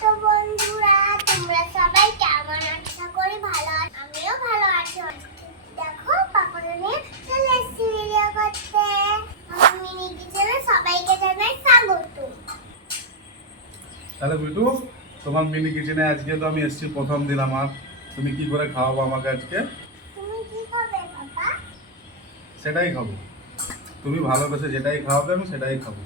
তো বন্ধুরা তোমরা সবাই কেমন আশা করি ভালো আছো। আমিও ভালো আছি। দেখো পাপড় নিয়ে চলে এসেছি ভিডিও করতে। আমার মিনি কিচেনে সবাইকে জানাই স্বাগত। তাহলে বিটু তোমার মিনি কিচেনে আজকে তো আমি এসেছি প্রথম দিন আমার। তুমি কি করে খাওয়াবো আমাকে আজকে? তুমি কি খাবে বাবা সেটাই খাব। তুমি ভালোবেসে যেটাই খাওয়াবে আমি সেটাই খাব।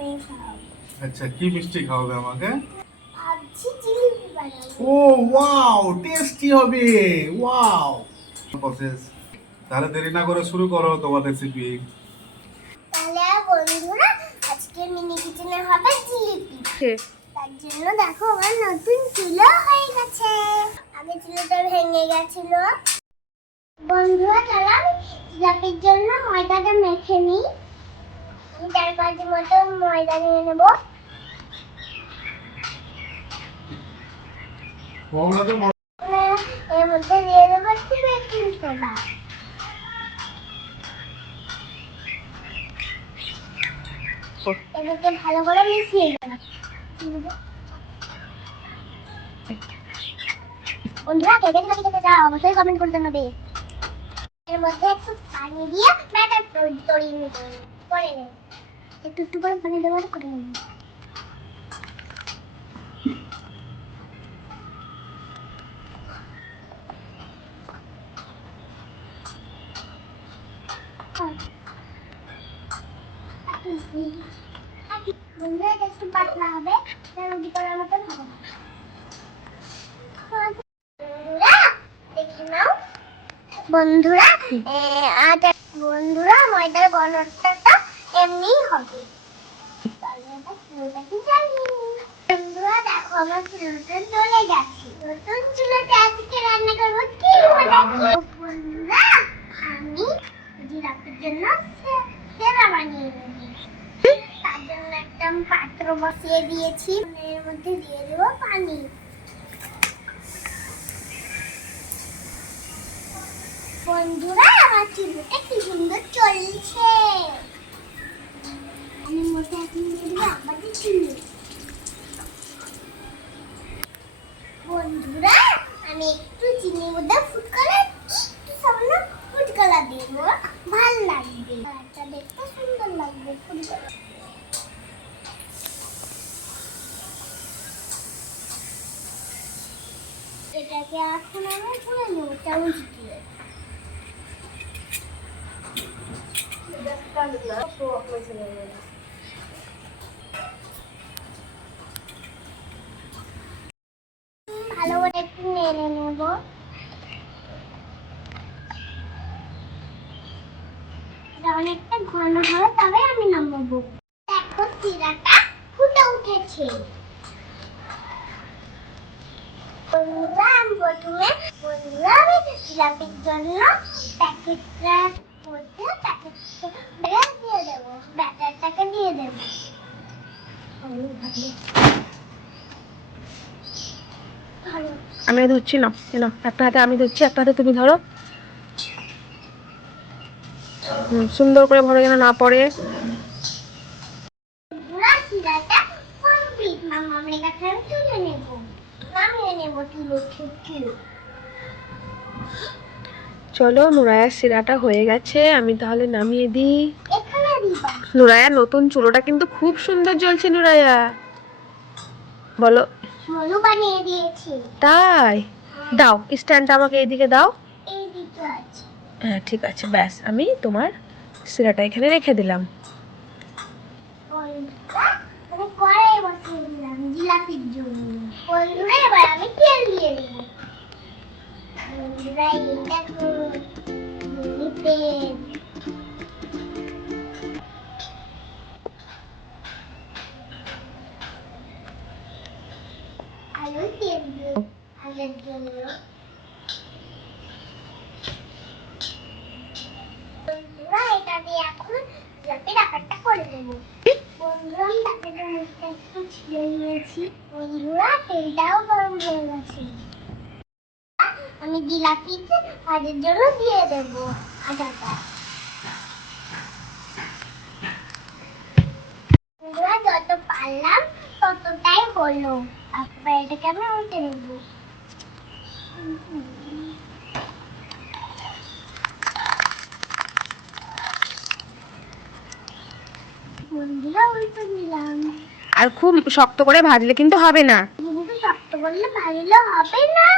বানিয়ে খাওয়াবো। আচ্ছা কি মিষ্টি খাওয়াবে আমাকে? ভাবছি জিলিপি বানাবো। ও ওয়াও টেস্টি হবে ওয়াও। প্রসেস তাহলে দেরি না করে শুরু করো তোমার রেসিপি তাহলে বন্ধুরা আজকে মিনি কিচেনে হবে জিলিপি। তার জন্য দেখো আমার নতুন চুলো হয়ে গেছে। আগে চুলোটা ভেঙে গেছিল। বন্ধুরা তাহলে আমি জিলাপির জন্য ময়দাটা মেখে নিই। চার পাঁচ মতো ময়দা নিয়ে নেব। এর মধ্যে দিয়ে দেবো একটু বেকিং সোডা এটাকে ভালো করে মিশিয়ে দেবো বন্ধুরা কে কে খেতে চাও অবশ্যই কমেন্ট করে জানাবে এর মধ্যে একটু পানি দিয়ে ব্যাটার তৈরি করে নেব। একটু একটু করে পানি দেওয়ার করে নেব বন্ধুরা বন্ধুরা বন্ধুরা ময়দার গণরটা এমনি হবে। পাত্র বসিয়ে দিয়েছি। এর মধ্যে দিয়ে দেবো পানি। বন্ধুরা আমার চুলটা কি সুন্দর চলছে আমি মধ্যে এখন দিয়ে দেবো আমাদের চুল বন্ধুরা আমি একটু চিনির মধ্যে ফুড কালার একটু সামান্য ফুড কালার দেবো ভালো লাগবে কালারটা এটাকে এখন আমি তুলে নেব চামচ দিয়ে ভালো করে একটু নেড়ে নেব। অনেকটা ঘন হবে তবে আমি নামাবো। দেখো চিরাটা ফুটে উঠেছে। আমি প্রথমে বন্ধুরা জন্য প্যাকেটটা মধ্যে প্যাকেটটা দিয়ে দেবো, ব্যাটারটাকে দিয়ে দেবো। আমি ধরছি না এলো একটা হাতে আমি ধরছি, একটা হাতে তুমি ধরো। সুন্দর করে ভরে যেন না পড়ে। চলো নুরায়ার সিরাটা হয়ে গেছে, আমি তাহলে নামিয়ে দিই। নুরায়া, নতুন চুলোটা কিন্তু খুব সুন্দর জ্বলছে নুরায়া। বলো। তাই, দাও, স্ট্যান্ডটা আমাকে এইদিকে দাও। এই দিকে আছে। হ্যাঁ ঠিক আছে ব্যাস আমি তোমার সিরাটা এখানে রেখে দিলাম। বন্ধুরা আমি কড়াই বসিয়ে তেলটাও গরম হয়ে গেছে আমি জিলাপিতে ভাজার জন্য দিয়ে দেবো আটাটা যত পারলাম ততটাই হলো তারপরে এটাকে আমি উঠে নেব আর খুব শক্ত করে ভাজলে কিন্তু হবে না। শক্ত করলে ভাজলে হবে না।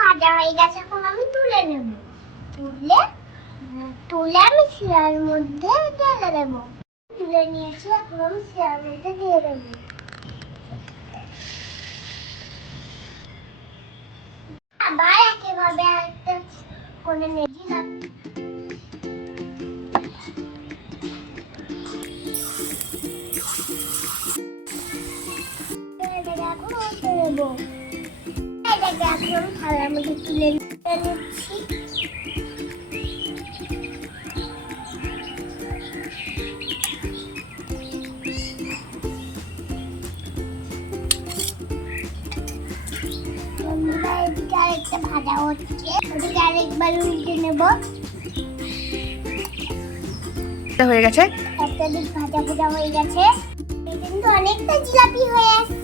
ভাজা হয়ে গেছে, এখন আমি তুলে নেব। তুলে আমি শিরার মধ্যে ঢেলে দেবো। তুলে নিয়েছি, এখন আমি শিরার মধ্যে দিয়ে দেবো। আবার একইভাবে একটা করে নেছিলাম উল্টে দেবো এটাকে এখন থালার মধ্যে তুলে নিচ্ছি এদিকে আরেকটা ভাজা হচ্ছে। ওদিকে আরেকবার উল্টে নেব। হয়ে গেছে? একটা দিক ভাজা ভাজা হয়ে গেছে। কিন্তু অনেকটা জিলাপি হয়ে আসছে।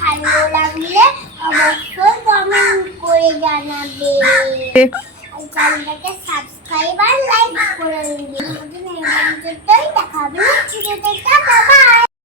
ভালো লাগলে অবশ্যই করে জানাবে চ্যানেলটাকে সাবস্ক্রাইব আর করে দিন দেখা হবে